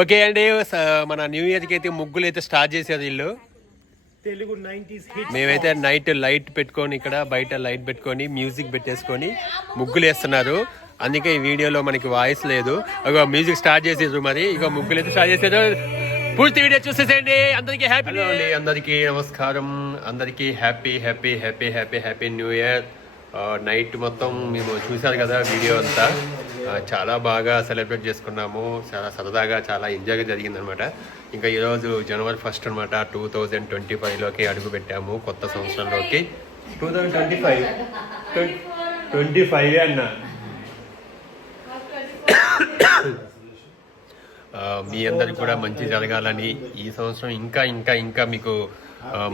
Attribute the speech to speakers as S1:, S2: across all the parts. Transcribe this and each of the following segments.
S1: Okay అండి మన new ఇయర్కి అయితే ముగ్గులు అయితే స్టార్ట్ చేసేది ఇల్లు
S2: తెలుగు
S1: మేమైతే నైట్ లైట్ పెట్టుకొని ఇక్కడ బయట లైట్ పెట్టుకొని మ్యూజిక్ పెట్టేసుకొని ముగ్గులు వేస్తున్నారు. అందుకే ఈ వీడియోలో మనకి వాయిస్ లేదు. ఇక మ్యూజిక్ స్టార్ట్ చేసేది మరి. ఇక ముగ్గులు అయితే స్టార్ట్ చేసేది. పూర్తి వీడియో చూసేసేయండి. అందరికీ హ్యాపీ అండి అందరికీ నమస్కారం. అందరికీ happy happy happy happy happy new year. Night మొత్తం మేము చూసారు కదా వీడియో అంతా. చాలా బాగా సెలబ్రేట్ చేసుకున్నాము. చాలా సరదాగా చాలా ఎంజాయ్గా జరిగిందనమాట ఇంకా ఈరోజు జనవరి ఫస్ట్ అనమాట టూ థౌజండ్ ట్వంటీ ఫైవ్లోకి అడుగు పెట్టాము కొత్త సంవత్సరంలోకి. Two thousand twenty five? Twenty five అన్న. మీ అందరికి కూడా మంచి జరగాలని ఈ సంవత్సరం ఇంకా ఇంకా ఇంకా మీకు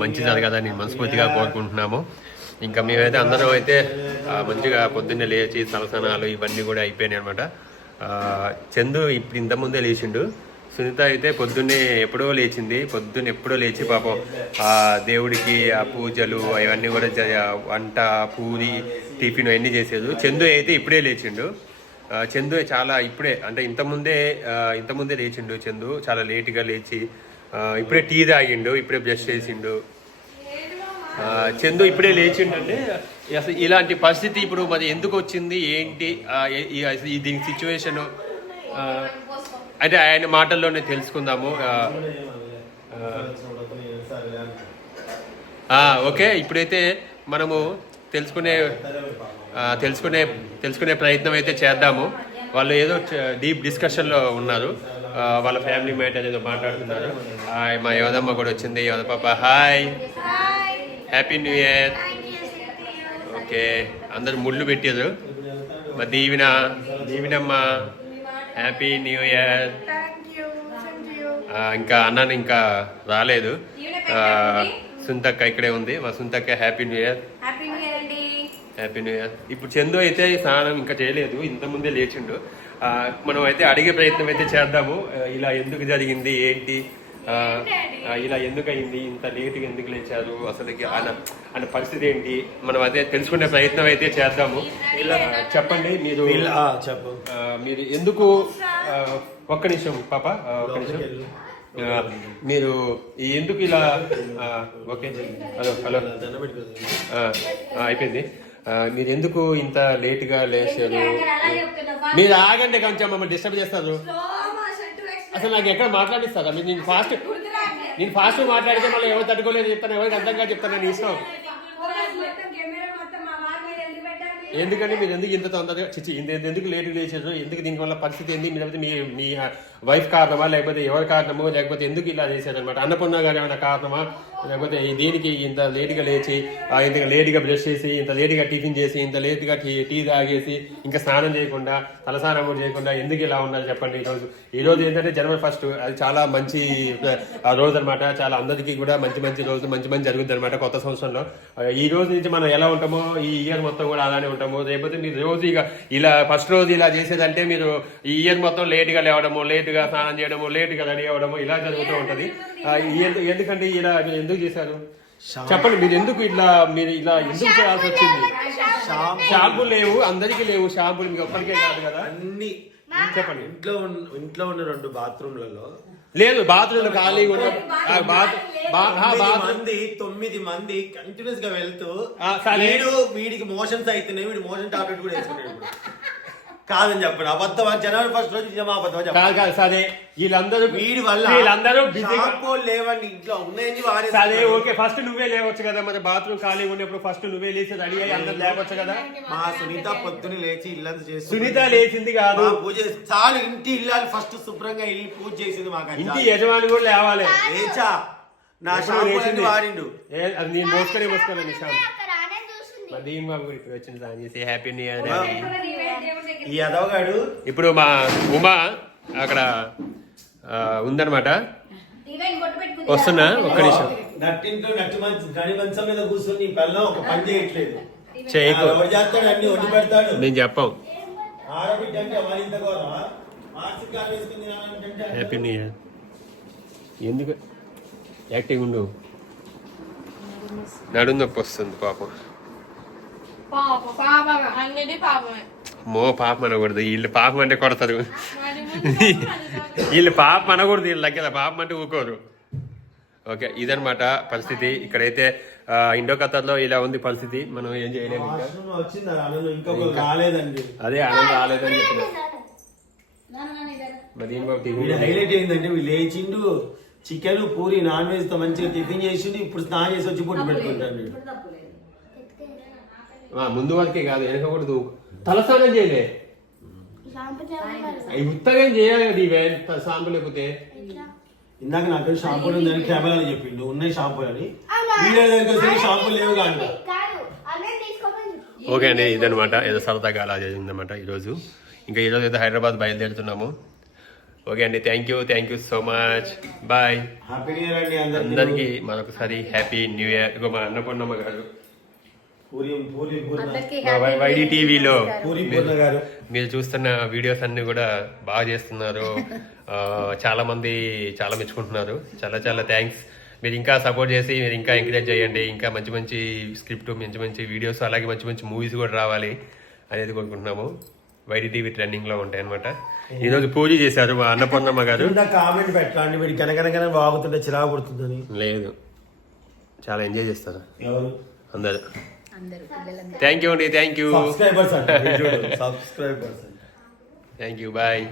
S1: మంచి జరగాలని మనస్ఫూర్తిగా కోరుకుంటున్నాము. ఇంకా మేమైతే అందరం అయితే మంచిగా పొద్దున్నే లేచి తలసనాలు ఇవన్నీ కూడా అయిపోయినాయి అనమాట చందు ఇప్పుడు ఇంతకుముందే లేచిండు. సునీత అయితే పొద్దున్నే ఎప్పుడో లేచింది. పొద్దున్న ఎప్పుడో లేచి పాపం ఆ దేవుడికి ఆ పూజలు అవన్నీ కూడా వంట పూరి టిఫిన్ అవన్నీ చేసేది. చందు అయితే ఇప్పుడే లేచిండు. చందు చాలా ఇప్పుడే అంటే ఇంతకుముందే ఇంతకుముందే లేచిండు చందు. చాలా లేటుగా లేచి ఇప్పుడే టీ తాగిండు ఇప్పుడే బ్రష్ చేసిండు. చందు ఇప్పుడే లేచిండంటే అసలు ఇలాంటి పరిస్థితి ఇప్పుడు మరి ఎందుకు వచ్చింది? ఏంటి? దీని సిచ్యువేషన్ అంటే ఆయన మాటల్లోనే తెలుసుకుందాము. ఓకే ఇప్పుడైతే మనము తెలుసుకునే తెలుసుకునే తెలుసుకునే ప్రయత్నం అయితే చేద్దాము. వాళ్ళు ఏదో డీప్ డిస్కషన్లో ఉన్నారు. వాళ్ళ ఫ్యామిలీ మేట్ ఏదో మాట్లాడుతున్నారు. హాయ్ మా యోధమ్మ కూడా వచ్చింది. యోధ పాప hi. Happy new year okay అందరు ముళ్ళు పెట్టారు మా దీవిన దీవినమ్మ హ్యాపీ న్యూ ఇయర్ ఇంకా అన్నాను ఇంకా రాలేదు. సుంతక్క ఇక్కడే ఉంది. మా సుంతక్క happy new year
S3: happy new year
S1: ఇప్పుడు చందు అయితే స్నానం ఇంకా చేయలేదు. ఇంత ముందే లేచిండు. మనం అయితే అడిగే ప్రయత్నం అయితే చేద్దాము. ఇలా ఎందుకు జరిగింది? ఏంటి? ఇలా ఎందుకు అయింది ఇంత లేటుగా ఎందుకు లేచారు? అసలు ఆయన ఆయన పరిస్థితి ఏంటి? మనం అయితే తెలుసుకునే ప్రయత్నం అయితే చేద్దాము. ఇలా చెప్పండి మీరు
S2: చెప్పు.
S1: మీరు ఎందుకు ఒక్క నిమిషం పాప ఒక్క నిమిషం. మీరు ఎందుకు ఇలా ఓకే. Hello hello. అయిపోయింది. మీరు ఎందుకు ఇంత లేట్గా లేచారు మీరు ఆగండి కొంచెం మమ్మల్ని డిస్టర్బ్ చేస్తారు. అసలు నాకు ఎక్కడ మాట్లాడిస్తారా? మీరు నేను ఫాస్ట్ నేను ఫాస్ట్ మాట్లాడితే మళ్ళీ ఎవరు తట్టుకోలేదు చెప్తాను ఎవరికి అర్థంగా చెప్తాను నేను ఇష్టం. ఎందుకంటే మీరు ఎందుకు ఇంత తొందరగా? చిచ్చి ఇంత ఎందుకు లేట్ లేచారు? ఎందుకు దీనివల్ల పరిస్థితి ఏంది? లేకపోతే మీ మీ వైఫ్ కారణమా లేకపోతే ఎవరి కారణమో లేకపోతే ఎందుకు ఇలా చేశారనమాట అన్నపూర్ణ గారు ఏమైనా కారణమా? లేకపోతే దీనికి ఇంత లేట్గా లేచి ఇంత లేట్గా బ్రష్ చేసి ఇంత లేట్గా టిఫిన్ చేసి ఇంత లేట్గా టీ టీ తాగేసి ఇంకా స్నానం చేయకుండా తలసారం కూడా చేయకుండా ఎందుకు ఇలా ఉన్నారు చెప్పండి ఈరోజు? ఈరోజు ఏంటంటే జనవరి ఫస్ట్ అది చాలా మంచి ఆ, రోజు అనమాట చాలా అందరికీ కూడా మంచి మంచి రోజు మంచి మంచి జరుగుతుంది అనమాట కొత్త సంవత్సరంలో. ఈ రోజు నుంచి మనం ఎలా ఉంటామో ఈ ఇయర్ మొత్తం కూడా అలానే ఉంటాము. లేకపోతే మీరు రోజు ఇక ఇలా ఫస్ట్ రోజు ఇలా చేసేదంటే మీరు ఈ ఇయర్ మొత్తం లేట్గా లేవడము లేటుగా స్నానం చేయడము లేటుగా రెడీ అవ్వడము ఇలా జరుగుతూ ఉంటది. ఎందుకంటే ఇలా మీరు ఎందుకు చేశారు? చెప్పండి మీరు ఎందుకు ఇట్లా మీరు ఇలా ఎందుకు చేయాల్సి వచ్చింది? షాంపూలు లేవు అందరికీ లేవు షాంపూలు మీకు ఒక్కరికే కాదు కదా?
S2: అన్ని
S1: చెప్పండి.
S2: ఇంట్లో ఉన్న ఇంట్లో ఉన్న రెండు బాత్రూమ్లలో
S1: లేదు బాత్రూమ్ ఖాళీ
S2: మంది తొమ్మిది మంది కంటిన్యూస్గా వెళ్తూ. వీడు వీడికి మోషన్స్ అవుతున్నాయి వీడి మోషన్ టాబ్లెట్ కూడా ఇప్పుడు. కాదని చెప్పండి. అబద్ధం జనవరి ఫస్ట్ రోజు నిజమా అబద్ధం
S1: కాదు కాదు సరే. వీళ్ళందరూ
S2: వీడి వల్ల
S1: వీళ్ళందరూ బిజీగా
S2: షాంపూలు లేవండి ఇంట్లో. ఉన్నాయని వాడే
S1: సరే ఓకే. ఫస్ట్ నువ్వే లేవచ్చు కదా. మరి బాత్రూమ్ ఖాళీ ఉన్నప్పుడు ఫస్ట్ నువ్వే లేచి రెడీ అయ్యి అందరు లేవచ్చు కదా.
S2: మా సునీత పొద్దున లేచి ఇల్లంతా చేసి
S1: సునీత లేచింది కాదు.
S2: పూజ చేసి- చాలు ఇంటి ఇల్లాలి ఫస్ట్ శుభ్రంగా ఇల్లు పూజ చేసింది మాకు అది
S1: ఇంటి
S2: చాలు.
S1: యజమాని కూడా లేవాలి.
S2: లేచా? నా
S1: ఎప్పుడు
S2: షాంపూ
S1: లేచింది?
S2: అన్ని వాడిండు.
S1: ఏ, అది నేను మోసుకొని మోసుకొని నిషాన్ మరి దీని బాబు ఇప్పుడు వచ్చింది దాని చేసి. Happy new year.
S2: ఈ అదవగాడు
S1: ఇప్పుడు మా ఉమా అక్కడ ఉందన్నమాట. వస్తున్నా ఒక్క నిమిషం.
S2: నట్టింట్లో నట్టి మంచి మీద కూర్చొని పిల్లం ఒక పని చేయట్లేదు.
S1: చేయకు
S2: చేస్తాడు? అన్ని వండి పెడతాడు.
S1: నేను చెప్పాం.
S2: ఆడబిడ్డ అంటే మరి ఇంత ఘోరమా మార్చి కాలు వేసుకుని తినాలంటే
S1: హ్యాపీ న్యూ ఇయర్ ఎందుకు? యాక్టివ్ ఉండు. నడుము నొప్పి. వస్తుంది పాపం.
S3: పాప పాప
S4: అన్నిటి పాపమే.
S1: మో పాపం అనకూడదు. వీళ్ళు పాపం అంటే కొడతారు. వీళ్ళు పాపం అనకూడదు. వీళ్ళ దగ్గర పాపం అంటే ఊరుకోరు ఓకే ఇదనమాట పరిస్థితి. ఇక్కడైతే ఇండో ఖతర్లో ఇలా ఉంది పరిస్థితి. మనం ఏం చేయలేము. అదే ఆనందం రాలేదని చెప్పిన. మరి
S2: హైలైట్ ఏంటంటే వీళ్ళు లేచిండు. చికెన్ పూరి నాన్ వెజ్తో మంచిగా టిఫిన్ చేసిండు. ఇప్పుడు స్నానం చేసి వచ్చి పుట్టి పెట్టుకుంటాడు.
S1: ఆ, ముందు వరకే కాదు. వెనకకూడదు తలస్నానం చేయలే అవి ఉత్తగా చేయాలి కదా ఇవే సాంపు లేకపోతే.
S2: ఇందాక నాకు షాంపూలు ఉందని కెమెరాలో చెప్పిండు. ఉన్నాయి షాంపూలు అని. వీడియో దగ్గరికి షాంపూలు లేవు కానీ
S3: కాదు.
S1: ఓకే అండి ఇదనమాట ఏదో సరదాగా అలా జరిగిందన్నమాట ఈరోజు. ఇంకా ఈరోజు అయితే హైదరాబాద్ బయలుదేరుతున్నాము. ఓకే అండి thank you thank you so much bye
S2: happy new year అండి అందరికి.
S1: మరొకసారి హ్యాపీ న్యూ ఇయర్ ఇగో మా అన్నపూర్ణమ్మ గారు. వైడి టీవీలో
S2: పూరి పూర్ణ గారు.
S1: మీరు చూస్తున్న వీడియోస్ అన్ని కూడా బాగా చేస్తున్నారు. చాలా మంది చాలా మెచ్చుకుంటున్నారు. చాలా చాలా థ్యాంక్స్ మీరు ఇంకా సపోర్ట్ చేసి మీరు ఇంకా ఎంకరేజ్ చేయండి. ఇంకా మంచి మంచి స్క్రిప్ట్ మంచి మంచి వీడియోస్ అలాగే మంచి మంచి మూవీస్ కూడా రావాలి అనేది కోరుకుంటున్నాము. వైడి టీవీ ట్రెండింగ్లో ఉంటాయి అనమాట ఈరోజు పూజ చేశారు మా అన్నపూర్ణమ్మ గారు.
S2: కామెంట్ పెట్టండి వీడు కనకనకన బాగుతుంటే చిరాకు పడుతుందని.
S1: లేదు. చాలా ఎంజాయ్ చేస్తారు.
S2: ఎవరు?
S1: అందరు.
S4: అందరూ పిల్లలందరూ.
S1: థ్యాంక్ యూ అండి thank you
S2: subscribers
S1: thank you bye